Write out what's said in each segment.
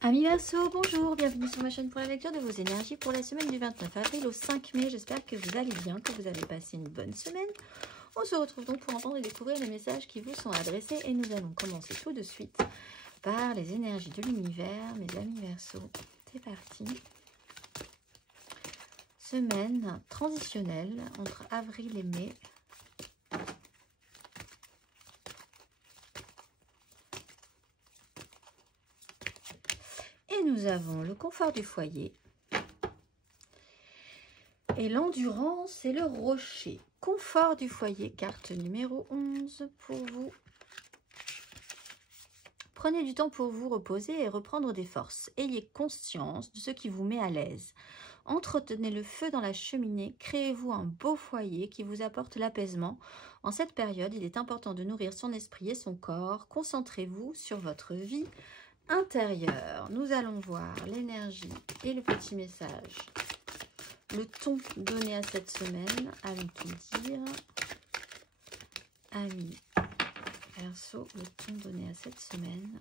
Amis Verseau, bonjour, bienvenue sur ma chaîne pour la lecture de vos énergies pour la semaine du 29 avril au 5 mai. J'espère que vous allez bien, que vous avez passé une bonne semaine. On se retrouve donc pour entendre et découvrir les messages qui vous sont adressés et nous allons commencer tout de suite par les énergies de l'univers, mes amis Verseau. C'est parti. Semaine transitionnelle entre avril et mai. Et nous avons le confort du foyer et l'endurance et le rocher. Confort du foyer, carte numéro 11 pour vous. Prenez du temps pour vous reposer et reprendre des forces. Ayez conscience de ce qui vous met à l'aise. Entretenez le feu dans la cheminée. Créez-vous un beau foyer qui vous apporte l'apaisement. En cette période, il est important de nourrir son esprit et son corps. Concentrez-vous sur votre vie intérieure. Nous allons voir l'énergie et le petit message. Le ton donné à cette semaine, allons tout dire. Amis Verseau, le ton donné à cette semaine.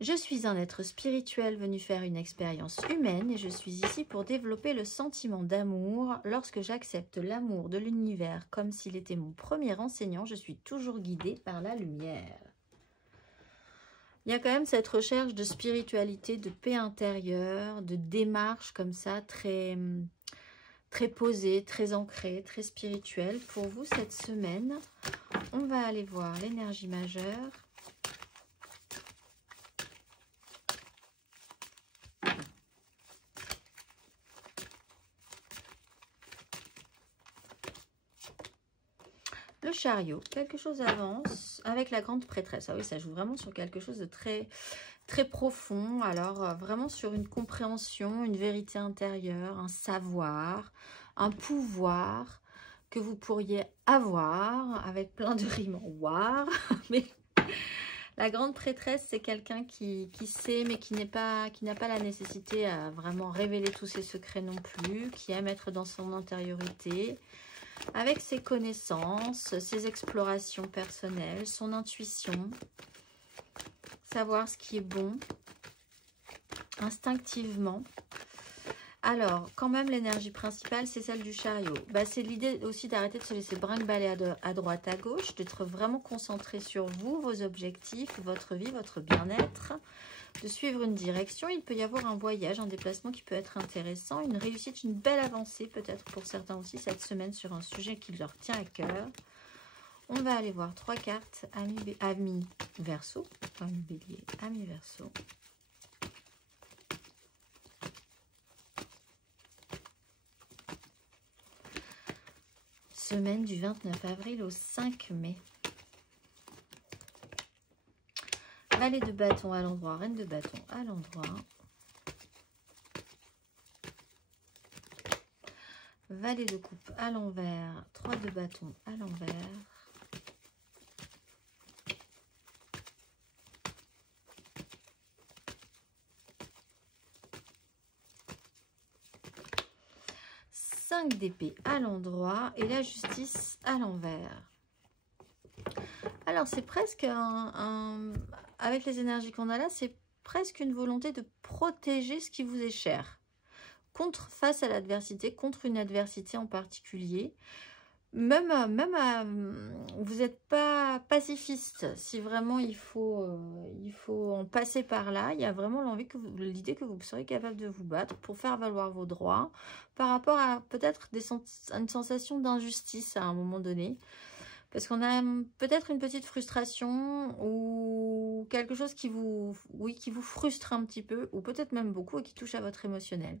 Je suis un être spirituel venu faire une expérience humaine et je suis ici pour développer le sentiment d'amour. Lorsque j'accepte l'amour de l'univers comme s'il était mon premier enseignant, je suis toujours guidée par la lumière. Il y a quand même cette recherche de spiritualité, de paix intérieure, de démarche comme ça, très posée, très ancrée, très spirituelle. Pour vous, cette semaine, on va aller voir l'énergie majeure. Le chariot, quelque chose avance avec la grande prêtresse. Ah oui, ça joue vraiment sur quelque chose de très profond. Alors, vraiment sur une compréhension, une vérité intérieure, un savoir, un pouvoir que vous pourriez avoir avec plein de rimes en war. Mais la grande prêtresse, c'est quelqu'un qui sait, mais qui n'a pas la nécessité à vraiment révéler tous ses secrets non plus, qui aime être dans son intériorité, avec ses connaissances, ses explorations personnelles, son intuition, savoir ce qui est bon, instinctivement. Alors, quand même, l'énergie principale, c'est celle du chariot. Bah, c'est l'idée aussi d'arrêter de se laisser brinque-baller à droite, à gauche, d'être vraiment concentré sur vous, vos objectifs, votre vie, votre bien-être, de suivre une direction. Il peut y avoir un voyage, un déplacement qui peut être intéressant, une réussite, une belle avancée peut-être pour certains aussi cette semaine sur un sujet qui leur tient à cœur. On va aller voir 3 cartes, amis Verseau, amis Bélier, amis Verseau. Semaine du 29 avril au 5 mai. Valet de bâton à l'endroit, reine de bâton à l'endroit. Valet de coupe à l'envers, 3 de bâton à l'envers. D'épée à l'endroit et la justice à l'envers. Alors c'est presque avec les énergies qu'on a là, c'est presque une volonté de protéger ce qui vous est cher face à l'adversité, contre une adversité en particulier. Même vous n'êtes pas pacifiste. Si vraiment il faut en passer par là, il y a vraiment l'idée que vous serez capable de vous battre pour faire valoir vos droits par rapport à peut-être une sensation d'injustice à un moment donné. Parce qu'on a peut-être une petite frustration ou quelque chose qui vous frustre un petit peu, ou peut-être même beaucoup et qui touche à votre émotionnel.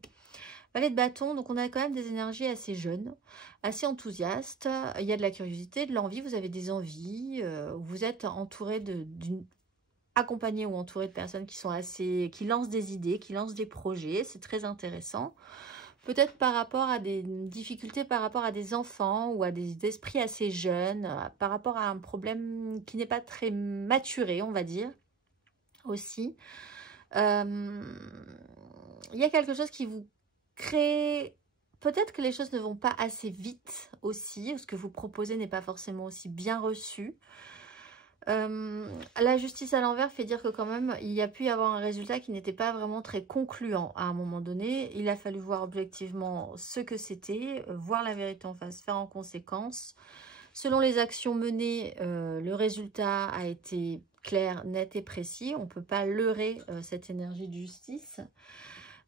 Valet de bâton, donc on a quand même des énergies assez jeunes, assez enthousiastes. Il y a de la curiosité, de l'envie, vous avez des envies. Vous êtes entouré accompagné ou entouré de personnes qui lancent des idées, qui lancent des projets. C'est très intéressant. Peut-être par rapport à des difficultés, par rapport à des enfants ou à des esprits assez jeunes, par rapport à un problème qui n'est pas très maturé, on va dire, aussi. Il y a quelque chose qui vous crée peut-être que les choses ne vont pas assez vite aussi, ou ce que vous proposez n'est pas forcément aussi bien reçu. La justice à l'envers fait dire que quand même, il y a pu y avoir un résultat qui n'était pas vraiment très concluant à un moment donné. Il a fallu voir objectivement ce que c'était, voir la vérité en face, faire en conséquence. Selon les actions menées, le résultat a été clair, net et précis. On ne peut pas leurrer cette énergie de justice.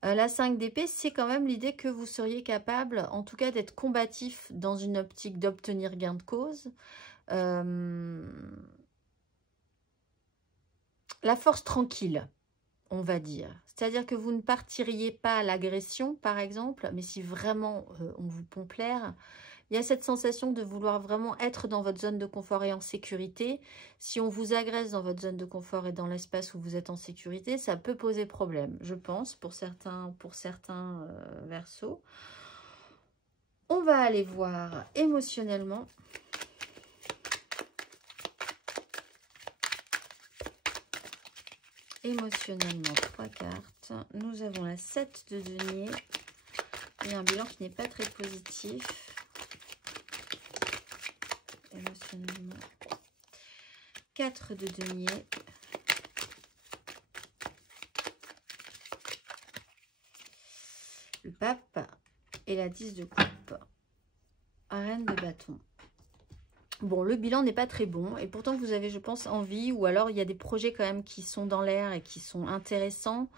La 5 d'épée, c'est quand même l'idée que vous seriez capable, en tout cas, d'être combatif dans une optique d'obtenir gain de cause. La force tranquille, on va dire. C'est-à-dire que vous ne partiriez pas à l'agression, par exemple, mais si vraiment on vous pompe l'air, il y a cette sensation de vouloir vraiment être dans votre zone de confort et en sécurité. Si on vous agresse dans votre zone de confort et dans l'espace où vous êtes en sécurité, ça peut poser problème, je pense, pour certains Verseaux. On va aller voir émotionnellement. Émotionnellement, 3 cartes. Nous avons la 7 de denier et un bilan qui n'est pas très positif. Émotionnellement, 4 de denier. Le pape et la 10 de coupe. Reine de bâton. Bon, le bilan n'est pas très bon et pourtant vous avez, je pense, envie, ou alors il y a des projets quand même qui sont dans l'air et qui sont intéressants.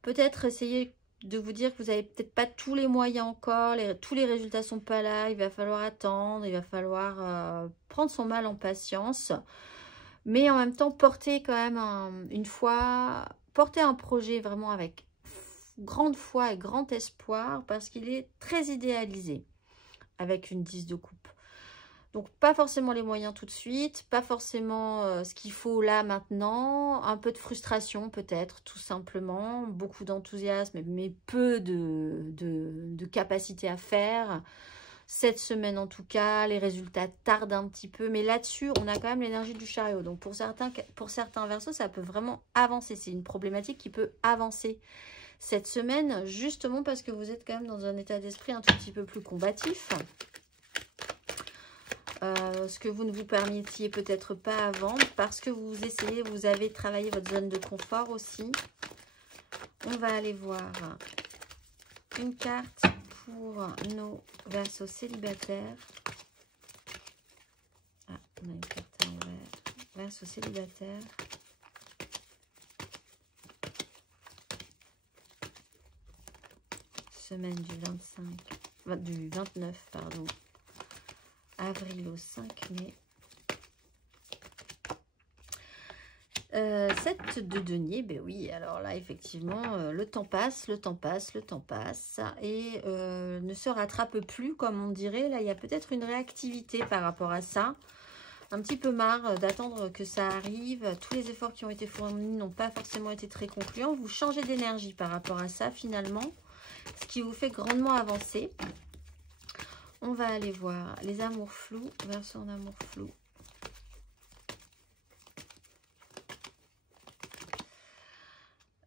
Peut-être essayer de vous dire que vous n'avez peut-être pas tous les moyens encore, tous les résultats ne sont pas là, il va falloir attendre, il va falloir prendre son mal en patience. Mais en même temps, porter quand même porter un projet vraiment avec grande foi et grand espoir parce qu'il est très idéalisé avec une 10 de coupe. Donc, pas forcément les moyens tout de suite, pas forcément ce qu'il faut là maintenant, un peu de frustration peut-être, tout simplement, beaucoup d'enthousiasme, mais peu de capacité à faire. Cette semaine en tout cas, les résultats tardent un petit peu, mais là-dessus, on a quand même l'énergie du chariot. Donc, pour certains Verseaux, ça peut vraiment avancer. C'est une problématique qui peut avancer cette semaine, justement parce que vous êtes quand même dans un état d'esprit un tout petit peu plus combatif. Ce que vous ne vous permettiez peut-être pas avant, parce que vous avez travaillé votre zone de confort aussi. On va aller voir une carte pour nos Verseaux célibataires. Ah, on a une carte à l'envers. Verseaux célibataires. Semaine du 29, pardon. Avril au 5 mai. 7 de denier, ben oui, alors là, effectivement, le temps passe, le temps passe, le temps passe, et ne se rattrape plus, comme on dirait. Là, il y a peut-être une réactivité par rapport à ça. Un petit peu marre d'attendre que ça arrive. Tous les efforts qui ont été fournis n'ont pas forcément été très concluants. Vous changez d'énergie par rapport à ça, finalement, ce qui vous fait grandement avancer. On va aller voir les amours flous, Verseau en amour flou.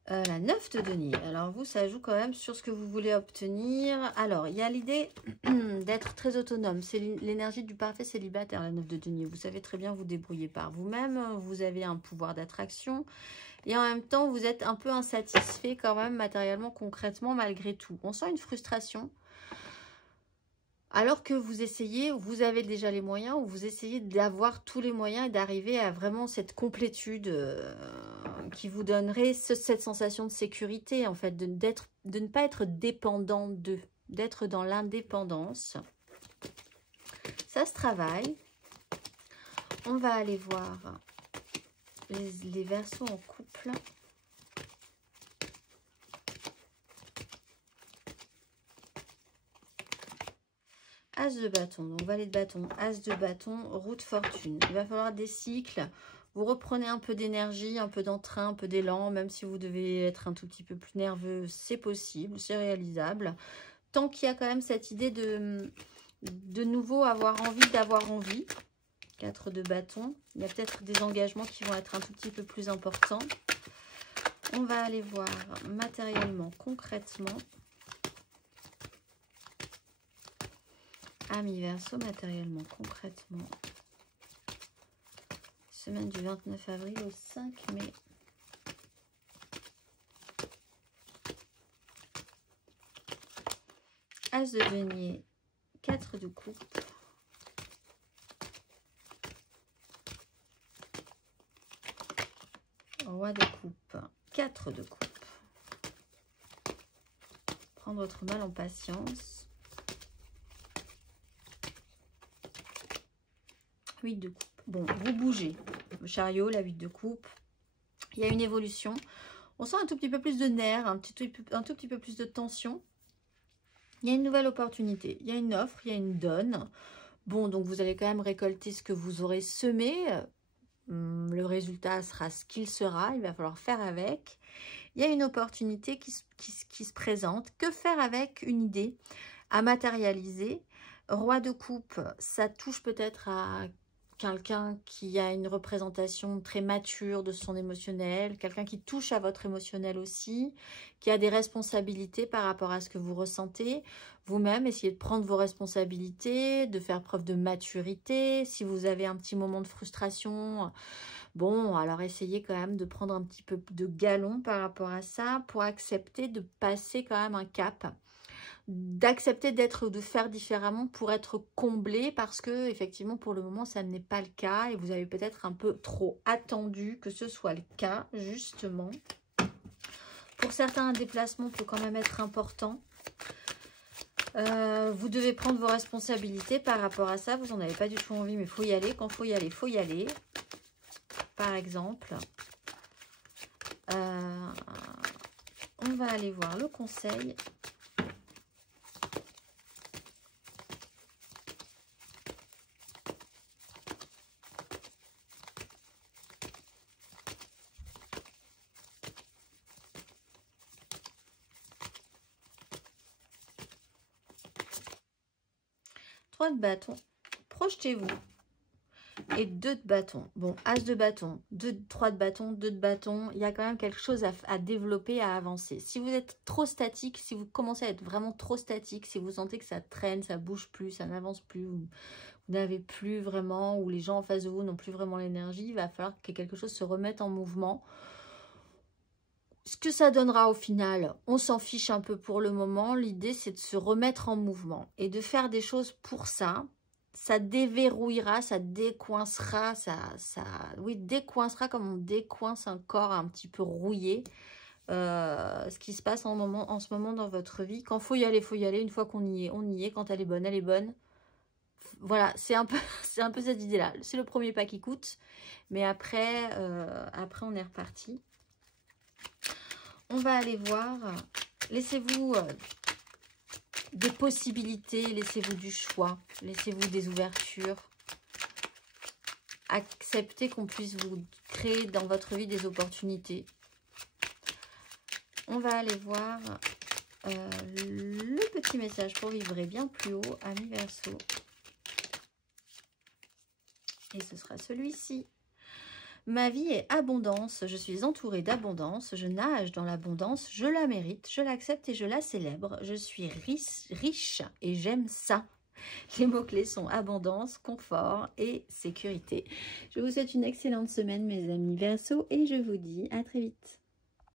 La 9 de denier. Alors vous, ça joue quand même sur ce que vous voulez obtenir. Alors, il y a l'idée d'être très autonome. C'est l'énergie du parfait célibataire, la 9 de denier. Vous savez très bien vous débrouiller par vous-même. Vous avez un pouvoir d'attraction. Et en même temps, vous êtes un peu insatisfait quand même matériellement, concrètement, malgré tout. On sent une frustration. Alors que vous avez déjà les moyens, ou vous essayez d'avoir tous les moyens et d'arriver à vraiment cette complétude qui vous donnerait cette sensation de sécurité, en fait, de ne pas être dépendant d'eux, d'être dans l'indépendance. Ça se travaille. On va aller voir les Verseaux en couple. As de bâton, donc valet de bâton, as de bâton, roue de fortune. Il va falloir des cycles. Vous reprenez un peu d'énergie, un peu d'entrain, un peu d'élan. Même si vous devez être un tout petit peu plus nerveux, c'est possible, c'est réalisable. Tant qu'il y a quand même cette idée de nouveau avoir envie d'avoir envie. 4 de bâton. Il y a peut-être des engagements qui vont être un tout petit peu plus importants. On va aller voir matériellement, concrètement. Amis Verseau, matériellement, concrètement. Semaine du 29 avril au 5 mai. As de denier, 4 de coupe. Roi de coupe, 4 de coupe. Prendre votre mal en patience. 8 de coupe. Bon, vous bougez. Le chariot, la 8 de coupe. Il y a une évolution. On sent un tout petit peu plus de nerfs, un tout petit peu plus de tension. Il y a une nouvelle opportunité. Il y a une offre, il y a une donne. Bon, donc vous allez quand même récolter ce que vous aurez semé. Le résultat sera ce qu'il sera. Il va falloir faire avec. Il y a une opportunité qui se présente. Que faire avec une idée à matérialiser? Roi de coupe, ça touche peut-être à quelqu'un qui a une représentation très mature de son émotionnel, quelqu'un qui touche à votre émotionnel aussi, qui a des responsabilités par rapport à ce que vous ressentez. Vous-même, essayez de prendre vos responsabilités, de faire preuve de maturité. Si vous avez un petit moment de frustration, bon, alors essayez quand même de prendre un petit peu de galon par rapport à ça pour accepter de passer quand même un cap, d'accepter d'être ou de faire différemment pour être comblé, parce que effectivement pour le moment ça n'est pas le cas et vous avez peut-être un peu trop attendu que ce soit le cas. Justement, pour certains, un déplacement peut quand même être important. Vous devez prendre vos responsabilités par rapport à ça. Vous n'en avez pas du tout envie, mais il faut y aller. Quand il faut y aller, il faut y aller. Par exemple, on va aller voir le conseil. De bâton, projetez-vous, et 2 de bâton. Bon, as de bâton, 3 de bâton, 2 de bâton, il y a quand même quelque chose à développer, à avancer. Si vous êtes trop statique, si vous commencez à être vraiment trop statique, si vous sentez que ça traîne, ça bouge plus, ça n'avance plus, vous n'avez plus vraiment, ou les gens en face de vous n'ont plus vraiment l'énergie, il va falloir que quelque chose se remette en mouvement. Ce que ça donnera au final, on s'en fiche un peu pour le moment. L'idée, c'est de se remettre en mouvement et de faire des choses pour ça. Ça déverrouillera, ça décoincera, oui, décoincera comme on décoince un corps un petit peu rouillé. Ce qui se passe en ce moment dans votre vie. Quand il faut y aller, il faut y aller. Une fois qu'on y est, on y est. Quand elle est bonne, elle est bonne. Voilà, c'est un peu cette idée-là. C'est le premier pas qui coûte. Mais après, après on est reparti. On va aller voir, laissez-vous des possibilités, laissez-vous du choix, laissez-vous des ouvertures. Acceptez qu'on puisse vous créer dans votre vie des opportunités. On va aller voir le petit message pour vibrer bien plus haut, amis Verseau. Et ce sera celui-ci. Ma vie est abondance, je suis entourée d'abondance, je nage dans l'abondance, je la mérite, je l'accepte et je la célèbre. Je suis riche et j'aime ça. Les mots-clés sont abondance, confort et sécurité. Je vous souhaite une excellente semaine mes amis Verseau et je vous dis à très vite.